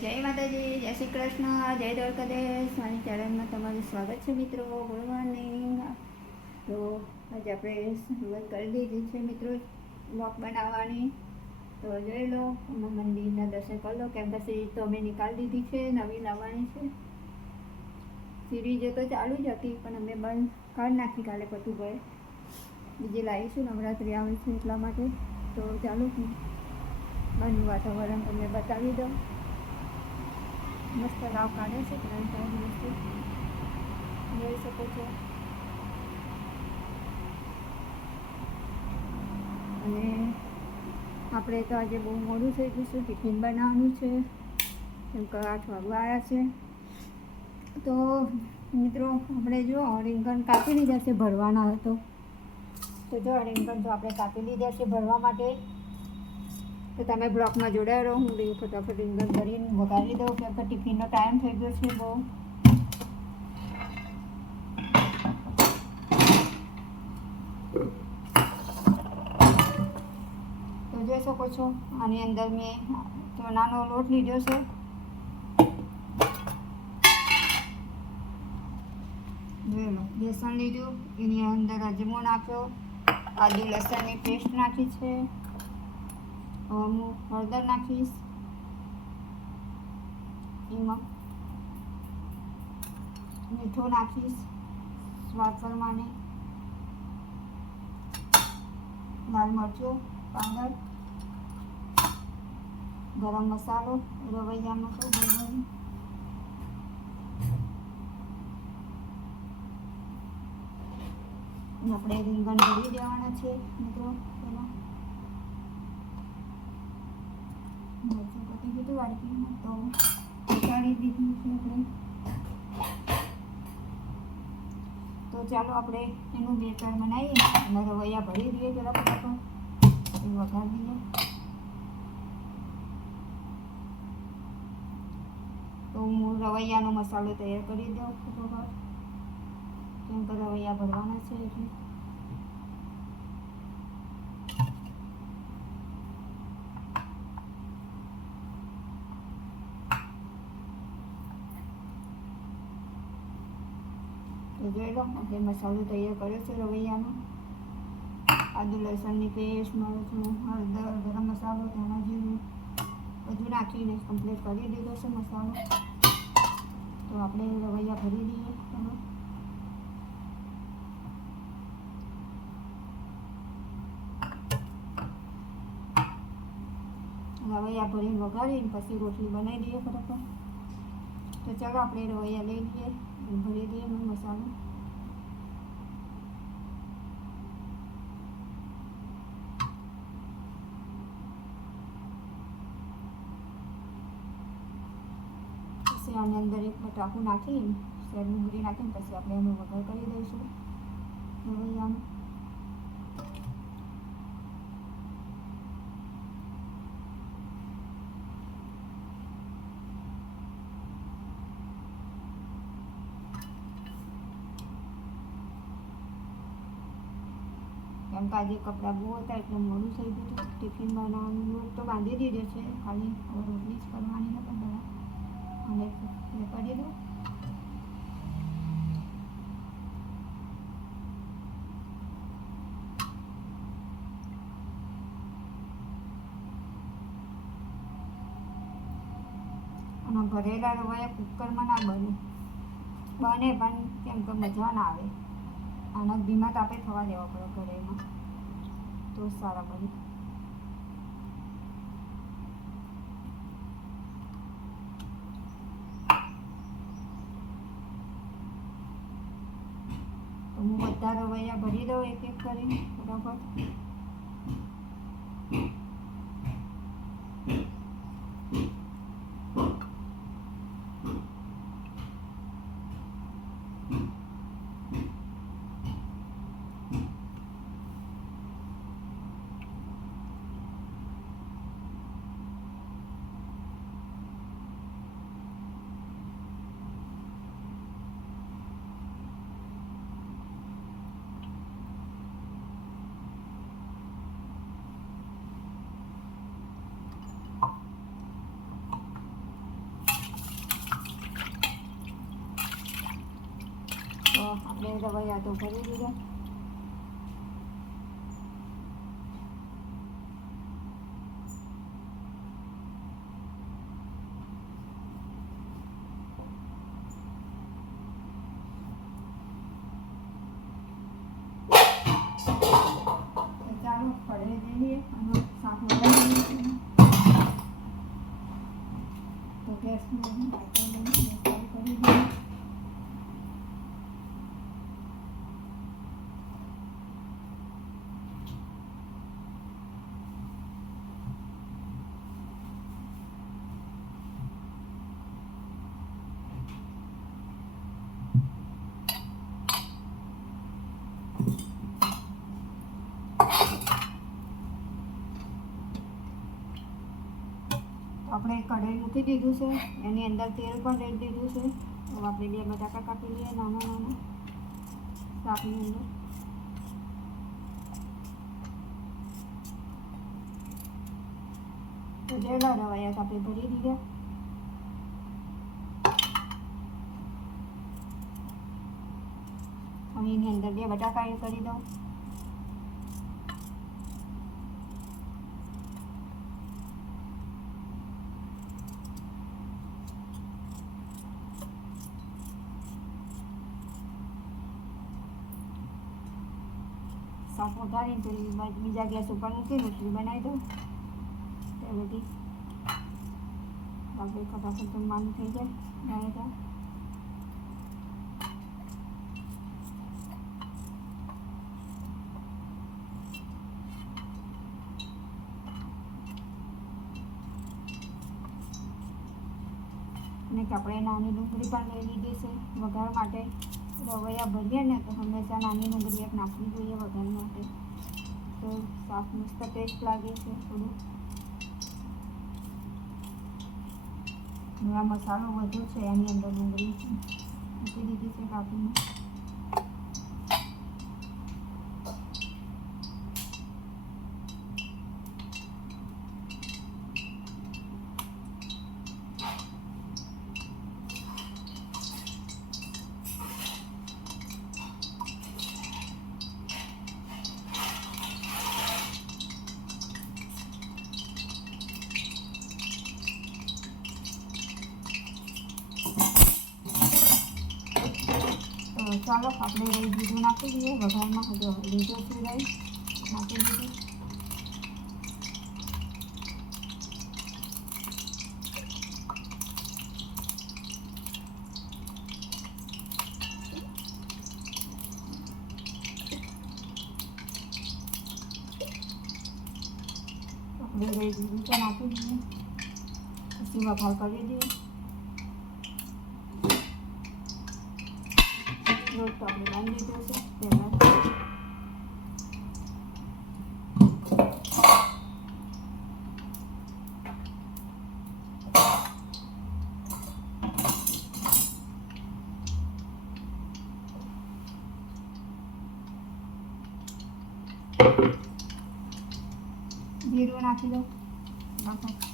જય માતાજી, જય શ્રી કૃષ્ણ, જય દ્વારકાદેશ મારી ચેનલમાં તમારું સ્વાગત છે મિત્રો. ગુડ મોર્નિંગ તો આજે આપણે શરૂઆત કરી દીધી છે મિત્રો વોક બનાવવાની. તો જોઈ લો મંદિરના દર્શન કરી લો. કેમ સીરી તો અમે નીકાળી દીધી છે, નવી લાવવાની છે. જે તો ચાલુ જ હતી, પણ અમે બંધ કાઢ નાખી કાલે પતું ભાઈ બીજી લાવીશું નવરાત્રિ આવે છે એટલા માટે. તો ચાલુ બંધ વાતાવરણ તમને બતાવી દઉં. મસ્ત રાવ કાઢે છે ત્રણ ચાર દિવસથી જોઈ શકો છો. અને આપણે તો આજે બહુ મોડું થઈ ગયું છે, ટિફિન બનાવવાનું છે. કેમ કે આઠ વાગવા આવ્યા છે. તો મિત્રો, આપણે જો રીંગણ કાપી લીધા છે ભરવાના હતો તો જો રીંગણ તો આપણે કાપી લીધા છે ભરવા માટે. તો તમે બ્લોકમાં જોડાયા રહો, હું રીંગણ ફટાફટ રીંગણ કરીને વગાડી દઉં કેમ કે ટિફિનનો ટાઈમ થઈ ગયો છે બહુ. તો જોઈ શકો છો, આની અંદર મેં ચણાનો લોટ લીધો છે. બેસન લીધું, એની અંદર અજમો નાખ્યો આદુ લસણની પેસ્ટ નાખી છે. હું હળદર નાખીશ એમાં મીઠું નાખીશ સ્વાદ પ્રમાણે લાલ મરચું પાંદર ગરમ મસાલો રવૈયાનો તો ગરમ આપણે રીંગણ ભરી દેવાના છે મિત્રો પહેલાં બધું ગયું વાડકીમાં તો ઉતારી દીધું છે આપણે. તો ચાલો આપણે એનું બેટર બનાવીએ અને રવૈયા ભરી દઈએ પેલા ફટાફટ. એ વઘાર દઈએ. તો હું રવૈયાનો મસાલો તૈયાર કરી દઉં ફટાફટ. કેમ કે રવૈયા ભરવાના છે એટલે. જોઈ લો આપણે મસાલો તૈયાર કર્યો છે રવૈયાનો. આદુ લસણની પેસ્ટ મરચું હળદર ગરમ મસાલો ધાણા જીરું બધું નાખીને કમ્પ્લીટ કરી દીધો છે મસાલો. તો આપણે રવૈયા ભરી દઈએ રવૈયા ભરીને વઘારીને પછી રોટલી બનાવી દઈએ ફટાફટ. તો ચાલો આપણે રવૈયા લઈ લઈએ. ભરી દઈએ એમાં મસાલો પછી આની અંદર એક બટાકું નાખી શેર ડુંગળી નાખીને પછી આપણે એનો વઘાર કરી દઈશું રવૈયાનો કેમ આજે કપડાં બહુ હતા, એટલે મોડું થઈ ગયું ટિફિન બનાવવાનું તો બાંધી દીધો છે. ખાલી રોટલી જ કરવાની હતા બધા અને એ કરી દો અને ભરેલા રવાએ કુકરમાં ના બને. બને પણ કેમ કે મજા ના આવે. આના ધીમા તાપે થવા દેવા પડે ઘરે એમાં તો સારા બને તો હું બધા રવૈયા ભરી દઉં એક એક કરીને ફટાફટ આપણે આ તો કરી દીધા તો ચાલો ફળે જઈએ અને શાક બનાવી દઈએ તો ગેસનું માઇક્રોવેવ ચાલુ કરી દઈએ આપણે કઢાઈ મૂકી દીધું છે. એની અંદર તેલ પણ રેડી દીધું છે. હવે આપણે બે બટાકા કાપી લઈએ નાના નાના શાકની અંદર. તો જેટલા રવાયા આપણે ભરી દીધા. હવે એની અંદર બે બટાકા એ કરી દઉં. શાક વઘારીને પેલી બીજા ગેસ ઉપર નથી રોટલી બનાવી દઉં. બધી આપણે ફટાફટ જમવાનું થઈ જાય, બનાવી અને આપણે નાની ડુંગળી પણ લઈ લીધી છે વઘાર માટે. રવૈયા ભરીએ ને તો હંમેશા નાની ડુંગળી એક નાખવી જોઈએ વઘાર માટે. તો શાક મસ્ત ટેસ્ટ લાગે છે થોડું. આ મસાલો વધુ છે એની અંદર ડુંગળી મૂકી દીધી છે કાપીને. ચાલો આપણે રહી દીધું નાખી દઈએ. વઘારમાં હજુ લીધો છે રહી નાખી દીધું આપણે રહી દીધું તો નાખી દઈએ. પછી વઘાર કરી દઈએ. લોટ તો આપણે બાંધી દીધો છે પહેલાં જીરું નાખી દો બસ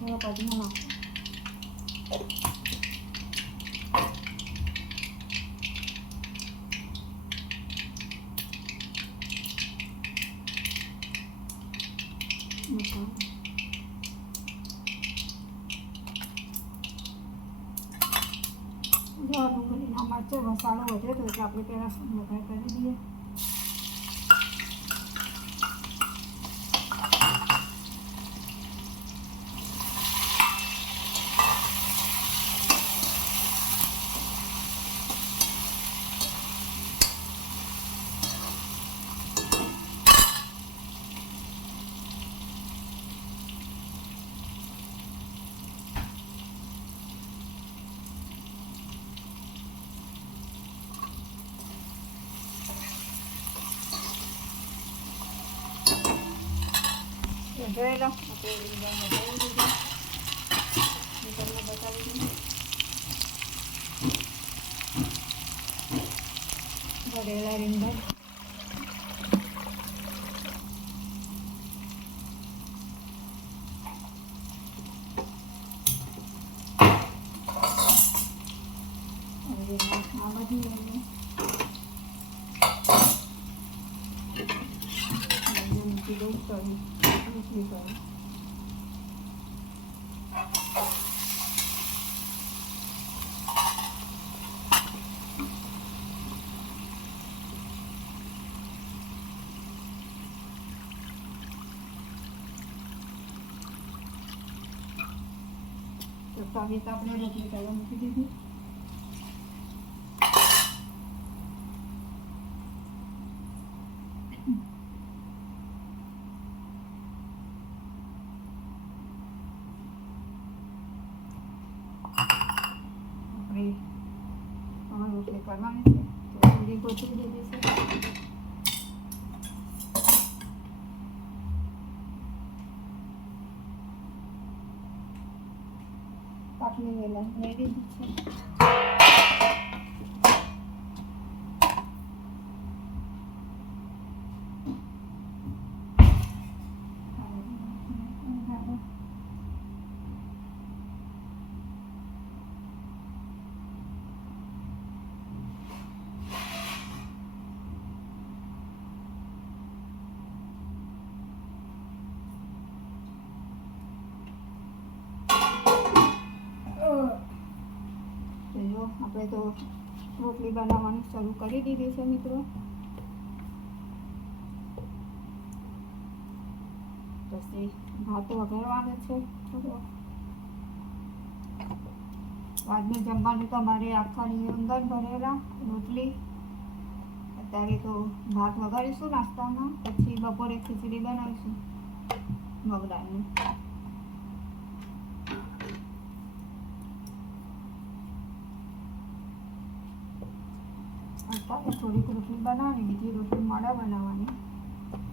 થોડો કદનો નાખો મસાલો જો ડુંગળીના મરચો મસાલો વધે તો આપણે પહેલાં વઘાર કરી દઈએ આપણે જોઈ લો આપણે રીંગણને જોઈ લીધું રીંગણને બતાવી દઉં ભરેલા રીંગણ Thank you. રોટલી કરું તો તો આપણે રોટલી કરવા મૂકી દીધી આપણે હવે રોટલી કરવાની છે તો ઊંડી ગોઠવી દીધી છે પાટલી વેલા લઈ દીધી છે તો જો આપણે તો રોટલી બનાવવાનું શરૂ કરી દીધી છે મિત્રો. પછી ભાત વઘારવાનો છે થોડો આજનું જમવાનું તો અમારે આખાની અંદર ભરેલા રોટલી. અત્યારે તો ભાત વઘારીશું નાસ્તામાં, પછી બપોરે ખીચડી બનાવીશું મગદાળની અત્યારે થોડીક રોટલી બનાવવાની, બીજી રોટલી મોડા બનાવવાની.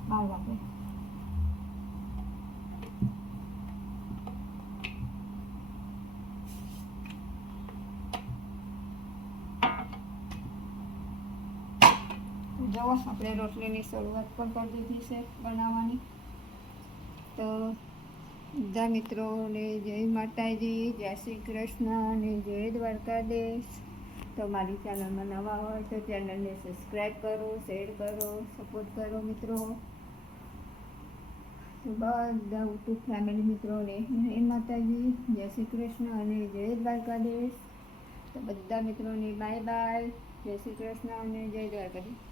બાર વાગે. જો, આપણે રોટલીની શરૂઆત પણ કરી દીધી છે બનાવવાની. તો બધા મિત્રોને જય માતાજી, જય શ્રી કૃષ્ણ અને જય દ્વારકાધીશ. તો મારી ચેનલમાં નવા હોય તો ચેનલને સબસ્ક્રાઈબ કરો શેર કરો સપોર્ટ કરો મિત્રો. તો બધા યુટ્યુબ ફેમિલી મિત્રોને, હે માતાજી, જય શ્રી કૃષ્ણ અને જય દ્વારકાધીશ. તો બધા મિત્રોને બાય બાય જય શ્રી કૃષ્ણ અને જય દ્વારકાધીશ.